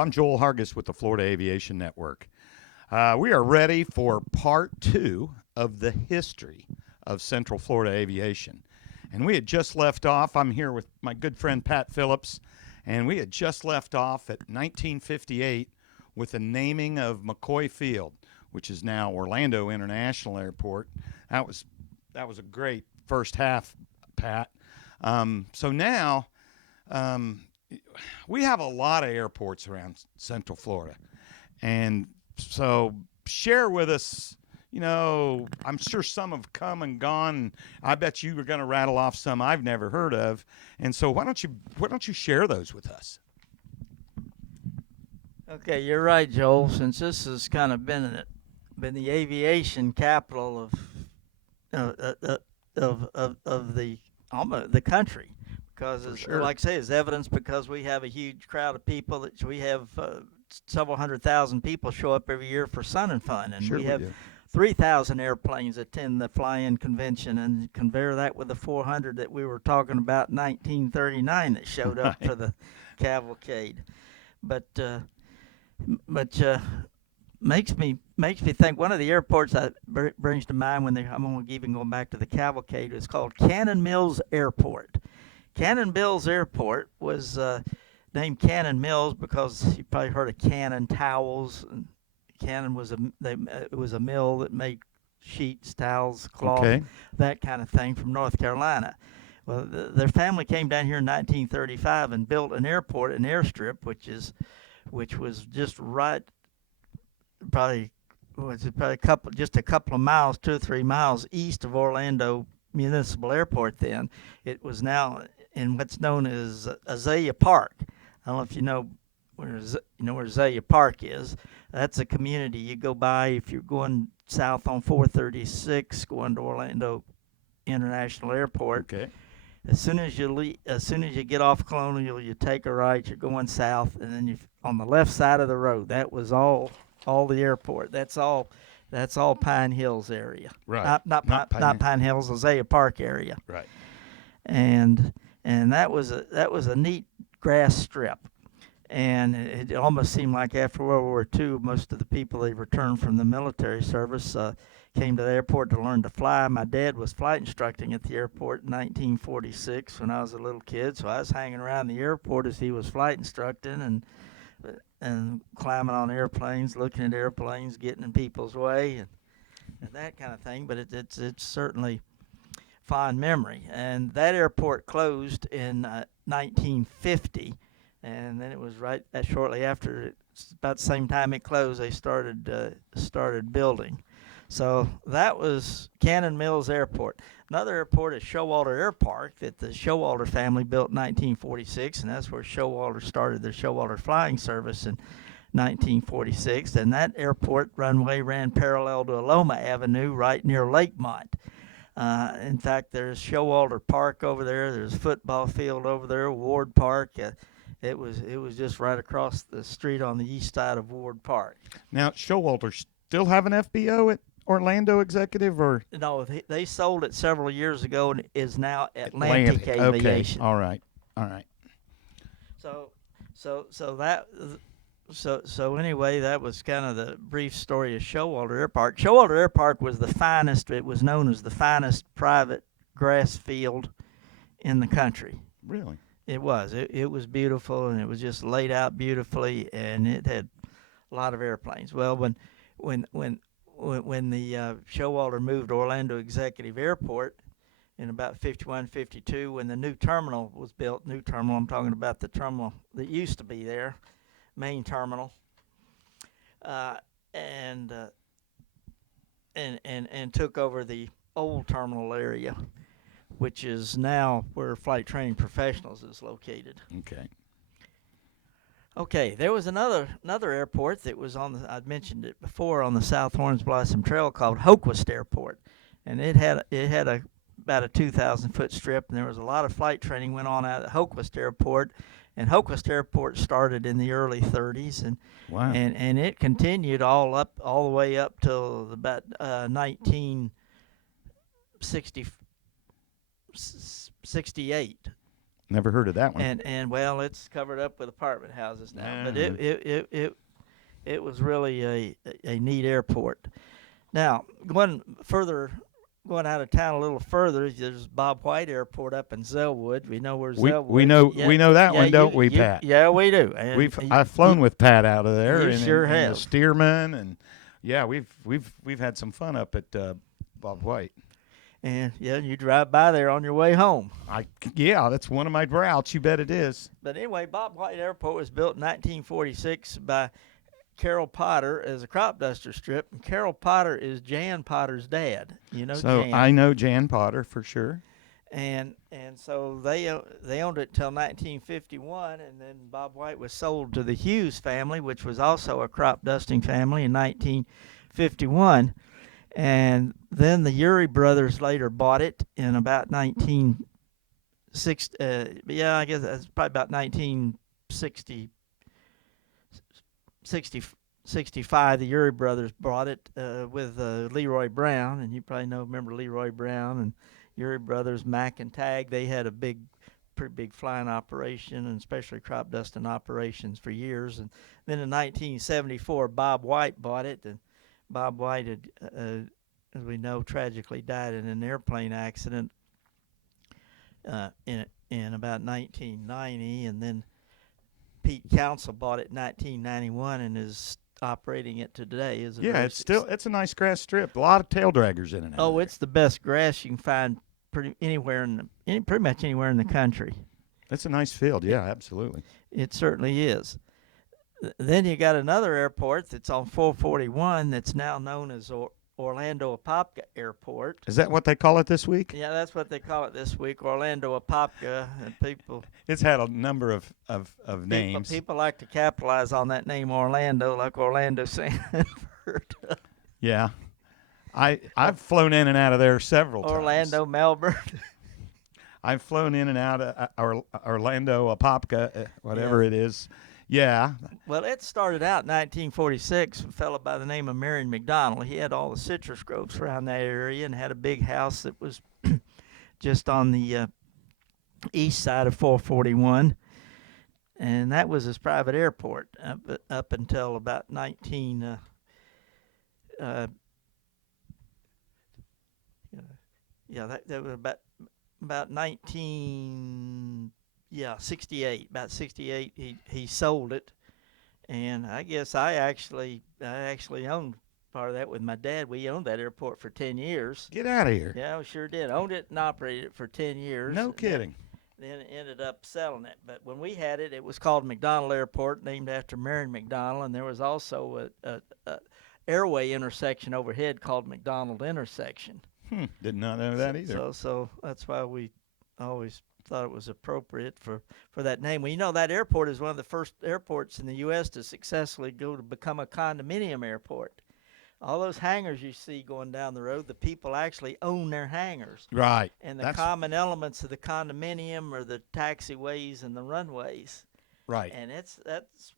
I'm Joel Hargis with the Florida Aviation Network. We are ready for part 2 of the history of Central Florida aviation. And we had just left off. I'm here with my good friend Pat Phillips, and we had just left off at 1958 with the naming of McCoy Field, which is now Orlando International Airport. That was a great first half, Pat. So now we have a lot of airports around Central Florida. And so share with us, I'm sure some have come and gone. I bet you were going to rattle off some I've never heard of. And so why don't you share those with us? Okay, you're right, Joel. Since this has kind of been the aviation capital of the country, because like I say, it's evidence because we have a huge crowd of people. That we have several 100,000 people show up every year for Sun and Fun, and we have 3,000 airplanes attend the fly-in convention, and compare that with the 400 that we were talking about in 1939 that showed up for the cavalcade. But makes me think one of the airports that brings to mind when I'm even going back to the cavalcade is called Cannon Mills Airport. Cannon Mills Airport was named Cannon Mills because you probably heard of Cannon towels. And Cannon was a mill that made sheets, towels, cloth, that kind of thing from North Carolina. Well, their family came down here in 1935 and built an airport, an airstrip, which was just right, probably just a couple of miles, 2 or 3 miles east of Orlando Municipal Airport. Then it was now in what's known as Azalea Park. I don't know if you know where Azalea Park is. That's a community you go by if you're going south on 436, going to Orlando International Airport. Okay. As soon as you get off Colonial, you take a right. You're going south, and then on the left side of the road. That was all the airport. That's all Pine Hills area. Right. Not Pine Hills, Azalea Park area. Right. And that was a neat grass strip. And it almost seemed like after World War II, most of the people they returned from the military service came to the airport to learn to fly. My dad was flight instructing at the airport in 1946 when I was a little kid, so I was hanging around the airport as he was flight instructing and climbing on airplanes, looking at airplanes, getting in people's way, and that kind of thing. But it's certainly fond memory. And that airport closed in 1950. And then it was shortly after, about the same time it closed, they started building. So that was Cannon Mills Airport. Another airport is Showalter Air Park that the Showalter family built in 1946, and that's where Showalter started the Showalter flying service in 1946. And that airport runway ran parallel to Aloma Avenue right near Lakemont. In fact, there's Showalter Park over there. There's a football field over there, Ward Park. It was just right across the street on the east side of Ward Park. Now, Showalter still have an FBO at Orlando Executive, or no? They sold it several years ago and is now Atlantic Aviation. Okay. All right. So anyway, that was kind of the brief story of Showalter Air Park. Showalter Air Park was the finest. It was known as the finest private grass field in the country. Really? It was. It was beautiful, and it was just laid out beautifully, and it had a lot of airplanes. Well, when the Showalter moved to Orlando Executive Airport in about 51, 52, when the new terminal was built, I'm talking about the terminal that used to be there, main terminal, and took over the old terminal area, which is now where Flight Training Professionals is located. Okay, there was another airport that was I'd mentioned it before, on the South Orange Blossom Trail, called Hoquist Airport, and it had about a 2,000-foot strip, and there was a lot of flight training went on out at Hoquist Airport. And Hoquist Airport started in the early 30s, and wow. and it continued all the way up till about 1968. Never heard of that one. And well, it's covered up with apartment houses now. But Ah. it was really a neat airport. Now, going out of town a little further, there's Bob White Airport up in Zellwood. We know where We Zellwood. know Yeah, we know that yeah, one, don't we, Pat? yeah, we do. And I've flown with Pat out of there, you sure and the have. steerman, and yeah, we've had some fun up at Bob White. And yeah, you drive by there on your way home. Yeah, that's one of my routes. You bet it is. But anyway, Bob White Airport was built in 1946 by Carroll Potter as a crop duster strip, and Carroll Potter is Jan Potter's dad. You know So Jan. I know Jan Potter for sure. And so they owned it till 1951, and then Bob White was sold to the Hughes family, which was also a crop dusting family, in 1951. And then the Urey brothers later bought it in about 1960. Yeah, I guess that's probably about 1960. 65, the Urey brothers bought it with Leroy Brown, and you probably remember Leroy Brown and Urey brothers, Mack and Tag. They had a pretty big flying operation, and especially crop dusting operations for years. And then in 1974, Bob White bought it, and Bob White had, as we know, tragically died in an airplane accident in about 1990, and then Pete Council bought it in 1991 and is operating it today. It's a nice grass strip. A lot of tail draggers in it. Oh, it's the best grass you can find pretty much anywhere in the country. It's a nice field. Yeah, absolutely. It certainly is. Then you got another airport that's on 441 that's now known as Orlando Apopka Airport. Is that what they call it this week? Yeah, that's what they call it this week, Orlando Apopka. And people, it's had a number of names. People like to capitalize on that name Orlando, like Orlando Sanford. Yeah, I've flown in and out of there several times. Orlando, Melbourne. I've flown in and out of Orlando Apopka, whatever it is. Yeah. Well, it started out in 1946 with a fellow by the name of Marion McDonald. He had all the citrus groves around that area and had a big house that was just on the east side of 441. And that was his private airport up until about 19... that was about 68. About 68, he sold it, and I guess I actually owned part of that with my dad. We owned that airport for 10 years. Get out of here. Yeah, we sure did. Owned it and operated it for 10 years. No kidding. Then ended up selling it. But when we had it, it was called McDonald Airport, named after Marion McDonald, and there was also a airway intersection overhead called McDonald Intersection. Did not know that either. So that's why we always thought it was appropriate for that name. Well, you know, that airport is one of the first airports in the U.S. to successfully go to become a condominium airport. All those hangars you see going down the road, the people actually own their hangars. Right. And the common elements of the condominium are the taxiways and the runways. Right. And that's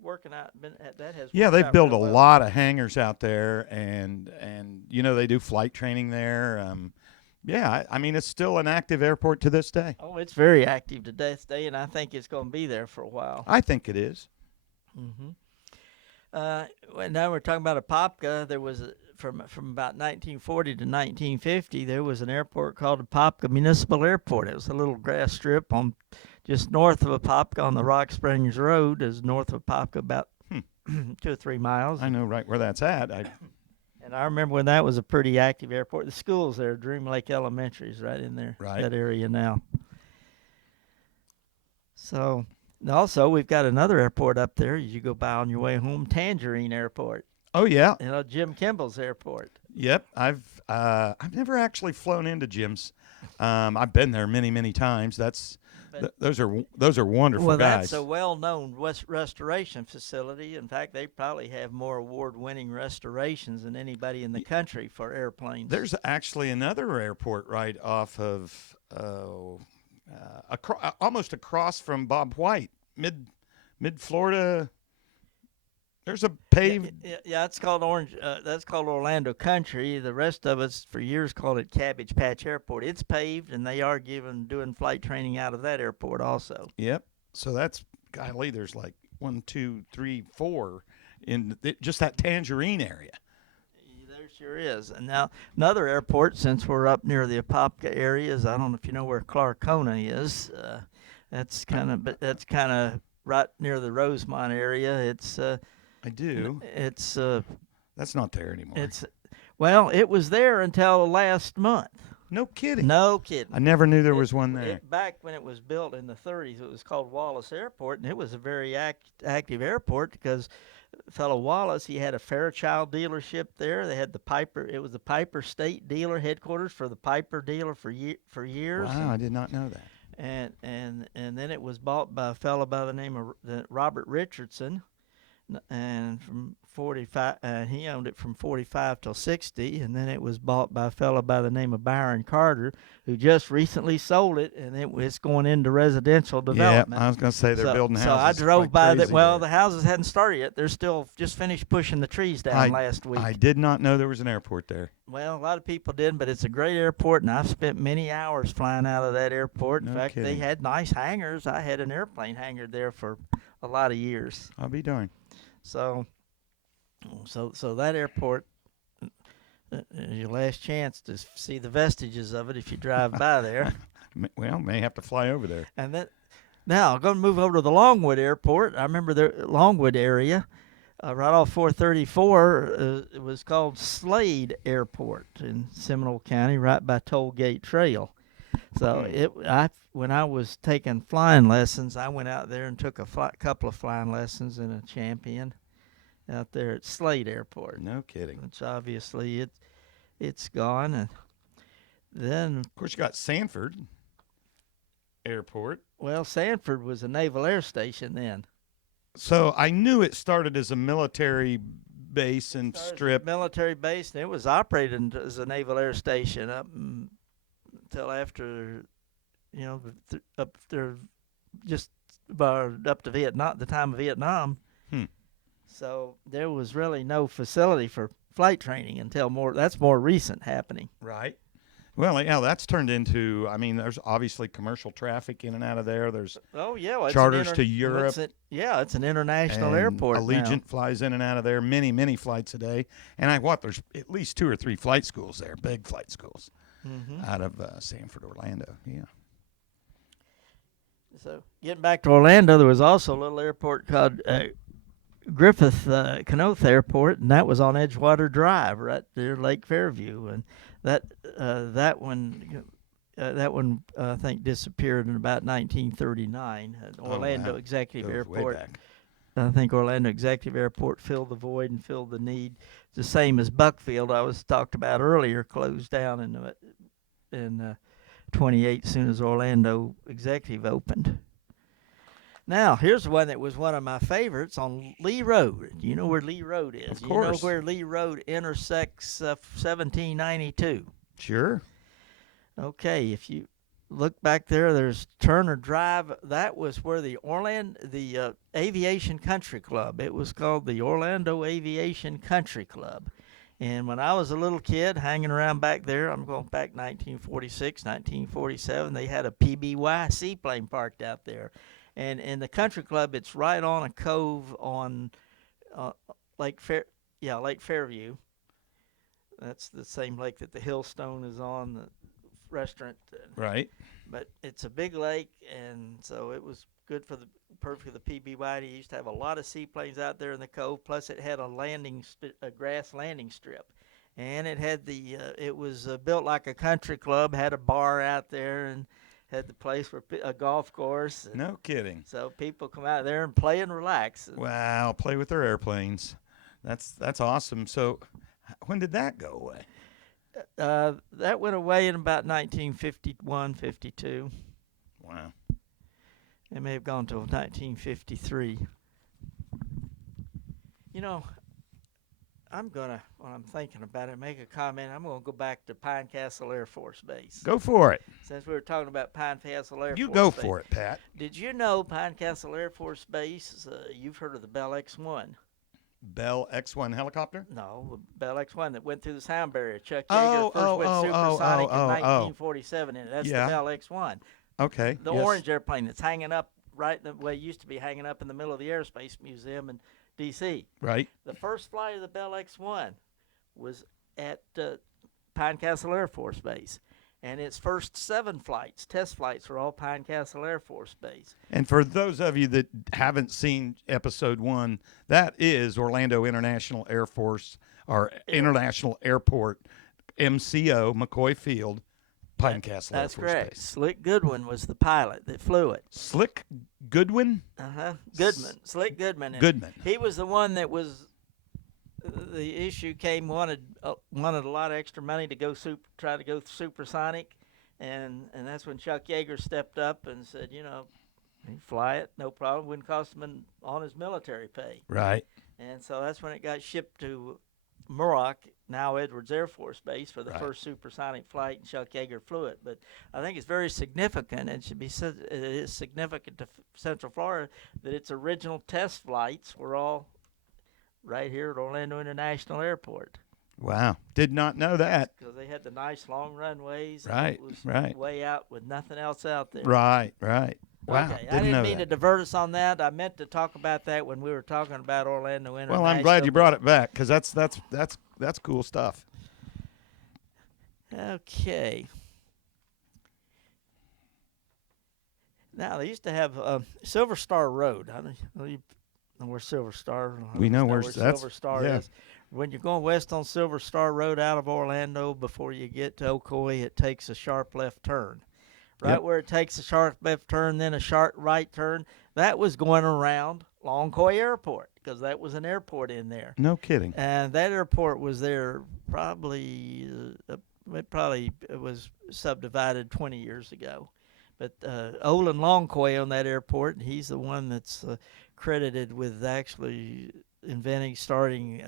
working out. That has they've built a well. lot of hangars out there, and they do flight training there. I mean, it's still an active airport to this day. Oh, it's very active to this day, and I think it's going to be there for a while. I think it is. Mm-hmm. Now we're talking about Apopka. There was from about 1940 to 1950, there was an airport called Apopka Municipal Airport. It was a little grass strip on just north of Apopka on the Rock Springs Road, is north of Apopka about 2 or 3 miles. I know right where that's at. And I remember when that was a pretty active airport. The school's there, Dream Lake Elementary is right in there, that area now. So, also, we've got another airport up there as you go by on your way home, Tangerine Airport. Oh, yeah. Jim Kimball's airport. Yep. I've never actually flown into Jim's. I've been there many, many times. Those are wonderful guys. Well, that's a well-known restoration facility. In fact, they probably have more award-winning restorations than anybody in the country for airplanes. There's actually another airport right off of almost across from Bob White, mid Florida. There's a paved. Yeah, it's called Orange. That's called Orlando Country. The rest of us, for years, called it Cabbage Patch Airport. It's paved, and they are doing flight training out of that airport also. Yep. So that's golly. There's like 1, 2, 3, 4 in just that Tangerine area. There sure is. And now another airport, since we're up near the Apopka areas, I don't know if you know where Clarkona is. That's kind of right near the Rosemont area. I do. It's That's not there anymore. Well, it was there until last month. No kidding. No kidding. I never knew there was one there. Back when it was built in the 30s, it was called Wallace Airport, and it was a very active airport because fellow Wallace, he had a Fairchild dealership there. They had the Piper. It was the Piper State dealer headquarters for the Piper dealer for years. Wow, I did not know that. And then it was bought by a fellow by the name of Robert Richardson, and from 45, he owned it from 45 till 60, and then it was bought by a fellow by the name of Byron Carter, who just recently sold it, and it's going into residential development. Yeah, I was going to say they're building houses. So I drove by that. Well, there. the houses hadn't started yet. They're still just finished pushing the trees down last week. I did not know there was an airport there. Well, a lot of people didn't, but it's a great airport, and I've spent many hours flying out of that airport. In fact, they had nice hangars. I had an airplane hangar there for a lot of years. I'll be darned. So that airport is your last chance to see the vestiges of it if you drive by there. Well, may have to fly over there. And then now I'm going to move over to the Longwood Airport. I remember the Longwood area, right off 434. It was called Slade Airport in Seminole County, right by Toll Gate Trail. So when I was taking flying lessons, I went out there and took a couple of flying lessons in a Champion out there at Slade Airport. No kidding. Which obviously it's gone. And then, of course, you got Sanford Airport. Well, Sanford was a naval air station then. So I knew it started as a military base and strip. Military base, and it was operated as a naval air station up until after, up there, just about up to Vietnam, the time of Vietnam. So there was really no facility for flight training until that's more recent happening. Right. Well, yeah, that's turned into, there's obviously commercial traffic in and out of there. There's charters to Europe. It's an international airport Allegiant now. flies in and out of there, many flights a day. And there's at least 2 or 3 flight schools there, big flight schools, out of Sanford, Orlando. Yeah. So getting back to Orlando, there was also a little airport called Griffith Kanoth Airport, and that was on Edgewater Drive, right there, Lake Fairview, and that one I think disappeared in about 1939. Orlando Executive Airport. I think Orlando Executive Airport filled the void and filled the need. It's the same as Buckfield I was talked about earlier, closed down in 28 as soon as Orlando Executive opened. Now, here's one that was one of my favorites on Lee Road. You know where Lee Road is? Of course. You know where Lee Road intersects 1792? Sure. Okay, if you look back there, there's Turner Drive. That was where the Aviation Country Club. It was called the Orlando Aviation Country Club. And when I was a little kid hanging around back there, I'm going back 1946, 1947, they had a PBY seaplane parked out there. And in the country club, it's right on a cove on Lake Fairview. That's the same lake that the Hillstone is on, the restaurant. Right. But it's a big lake, and so it was good for perfect for the PBY. They used to have a lot of seaplanes out there in the cove. Plus, it had a grass landing strip, and it had it was built like a country club. Had a bar out there and had the place for a golf course. No kidding. So people come out there and play and relax. Wow, play with their airplanes. That's awesome. So when did that go away? That went away in about 1951, 52. Wow. It may have gone till 1953. When I'm thinking about it, make a comment. I'm going to go back to Pine Castle Air Force Base. Go for it. Since we were talking about Pine Castle Air Force Base. You go for it, Pat. Did you know Pine Castle Air Force Base, you've heard of the Bell X-1? Bell X-1 helicopter? No, Bell X-1 that went through the sound barrier. Chuck Yeager Oh, first went supersonic in oh. 1947, and that's Yeah. the Bell X-1. Okay. The yes. orange airplane that's hanging up right in the way it used to be hanging up in the middle of the Aerospace Museum in D.C. Right. The first flight of the Bell X-1 was at Pine Castle Air Force Base. And its first 7 flights, test flights, were all Pine Castle Air Force Base. And for those of you that haven't seen episode 1, that is Orlando International Air Force or International Airport, MCO, McCoy Field, Pine Castle Air That's Force correct. Base. Slick Goodwin was the pilot that flew it. Slick Goodwin? Goodman. Slick Goodman. Goodman. He was the one that was. The issue came wanted a lot of extra money to try to go supersonic, and that's when Chuck Yeager stepped up and said, you know, he'd fly it, no problem, wouldn't cost him on his military pay. Right. And so that's when it got shipped to Muroc, now Edwards Air Force Base, for the first supersonic flight, and Chuck Yeager flew it. But I think it's very significant, and should be said, it is significant to Central Florida that its original test flights were all right here at Orlando International Airport. Wow. Did not know that. Because they had the nice long runways. Right, And it was right. way out with nothing else out there. Right. Wow. Okay, I didn't know mean to that. divert us on that. I meant to talk about that when we were talking about Orlando International. Well, I'm glad you brought it back because that's cool stuff. Okay. Now, they used to have Silver Star Road. I don't know where Silver Star. We know where Silver Star yeah. is. When you're going west on Silver Star Road out of Orlando, before you get to Ocoee, it takes a sharp left turn. Right where it takes a sharp left turn, then a sharp right turn. That was going around Longwood Airport because that was an airport in there. No kidding. And that airport was there probably it was subdivided 20 years ago. But Olin Longwood on that airport, and he's the one that's credited with actually starting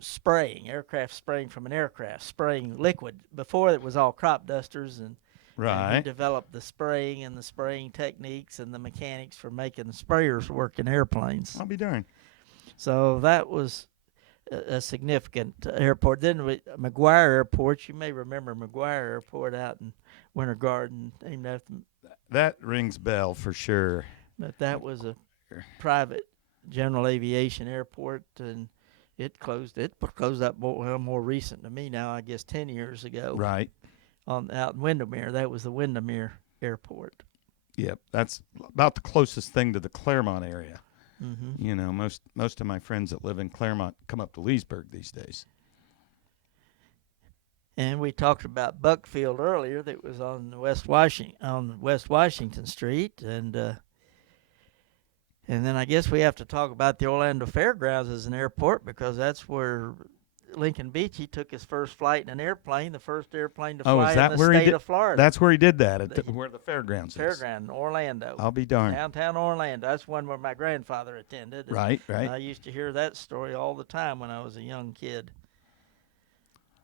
spraying, aircraft spraying from an aircraft, spraying liquid. Before it was all crop dusters, and he developed the spraying and the spraying techniques and the mechanics for making the sprayers work in airplanes. I'll be darned. So that was a significant airport. Then McGuire Airport, you may remember McGuire Airport out in Winter Garden, named after. That rings bell for sure. But that was a private general aviation airport, and it closed. It closed up more recent to me now, I guess 10 years ago. Right. Out in Windermere. That was the Windermere Airport. Yep. That's about the closest thing to the Claremont area. Mm-hmm. You know, most of my friends that live in Claremont come up to Leesburg these days. And we talked about Buckfield earlier. That was on West Washington Street, and then I guess we have to talk about the Orlando Fairgrounds as an airport because that's where Lincoln Beachey took his first flight in an airplane, the first airplane to fly in the state of Florida. That's where he did that, where the fairgrounds is. Fairground, Orlando. I'll be darned. Downtown Orlando. That's one where my grandfather attended. Right. I used to hear that story all the time when I was a young kid.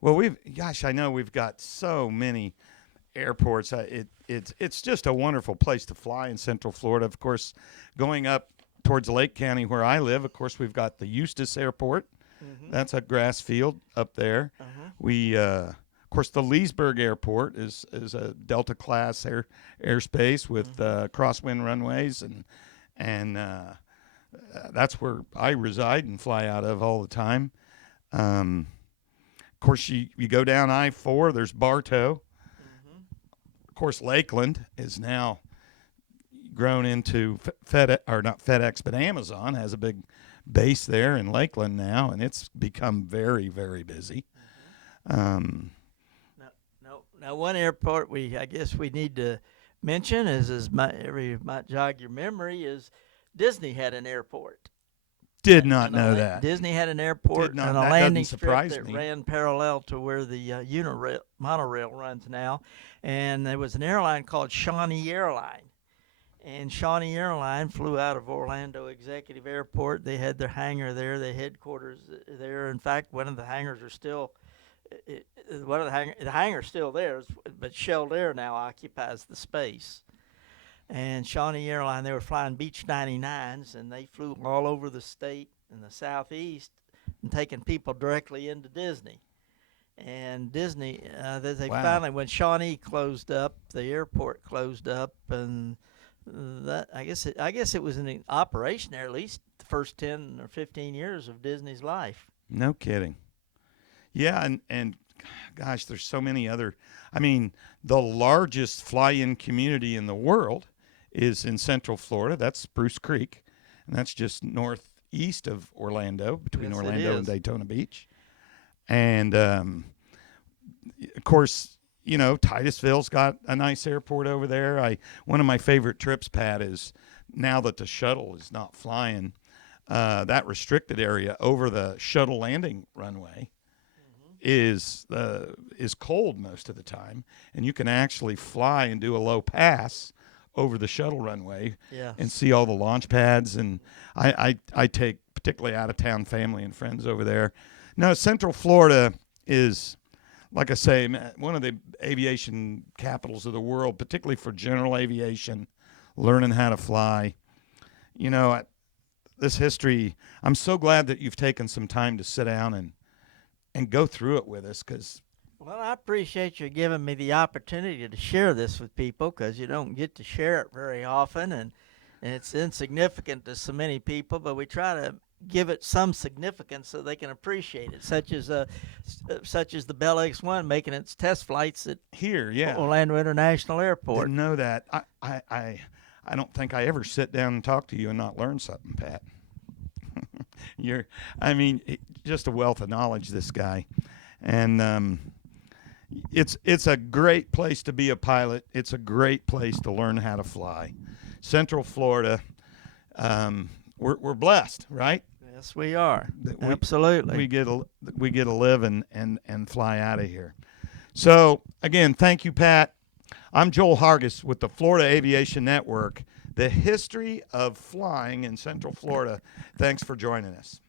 Well, I know we've got so many airports. It's just a wonderful place to fly in Central Florida. Of course, going up towards Lake County where I live, of course, we've got the Eustis Airport. Mm-hmm. That's a grass field up there. Uh-huh. We, of course, the Leesburg Airport is a Delta class airspace with crosswind runways, and that's where I reside and fly out of all the time. Of course, you go down I-4, there's Bartow. Mm-hmm. Of course, Lakeland is now grown into not FedEx, but Amazon has a big base there in Lakeland now, and it's become very, very busy. Now, one airport I guess we need to mention might jog your memory is Disney had an airport. Did not know that. Disney had an airport and a landing strip that ran parallel to where the monorail runs now, and there was an airline called Shawnee Airline. And Shawnee Airline flew out of Orlando Executive Airport. They had their hangar there, their headquarters there. In fact, one of the hangars are still, the hangar's still there, but Shell Air now occupies the space. And Shawnee Airline, they were flying Beech 99s, and they flew all over the state in the southeast and taking people directly into Disney. And Disney, they Wow. finally, when Shawnee closed up, the airport closed up, and that I guess it was in operation there at least the first 10 or 15 years of Disney's life. No kidding. Yeah, and gosh, there's so many other. I mean, the largest fly-in community in the world is in Central Florida. That's Spruce Creek, and that's just northeast of Orlando, between Yes, it Orlando and is. Daytona Beach. And of course, Titusville's got a nice airport over there. One of my favorite trips, Pat, is now that the shuttle is not flying, that restricted area over the shuttle landing runway is cold most of the time, and you can actually fly and do a low pass over the shuttle runway Yes. and see all the launch pads. And I take particularly out of town family and friends over there. No, Central Florida is, like I say, one of the aviation capitals of the world, particularly for general aviation, learning how to fly. This history, I'm so glad that you've taken some time to sit down and go through it with us, because Well, I appreciate you giving me the opportunity to share this with people because you don't get to share it very often, and it's insignificant to so many people, but we try to give it some significance so they can appreciate it, such as the Bell X-1 making its test flights at here, yeah, Orlando International Airport. didn't know that. I don't think I ever sit down and talk to you and not learn something, Pat. Just a wealth of knowledge, this guy. And it's a great place to be a pilot. It's a great place to learn how to fly. Central Florida, we're blessed, right? Yes, we are. That Absolutely. We get to live and fly out of here. So again, thank you, Pat. I'm Joel Hargis with the Florida Aviation Network, the history of flying in Central Florida. Thanks for joining us.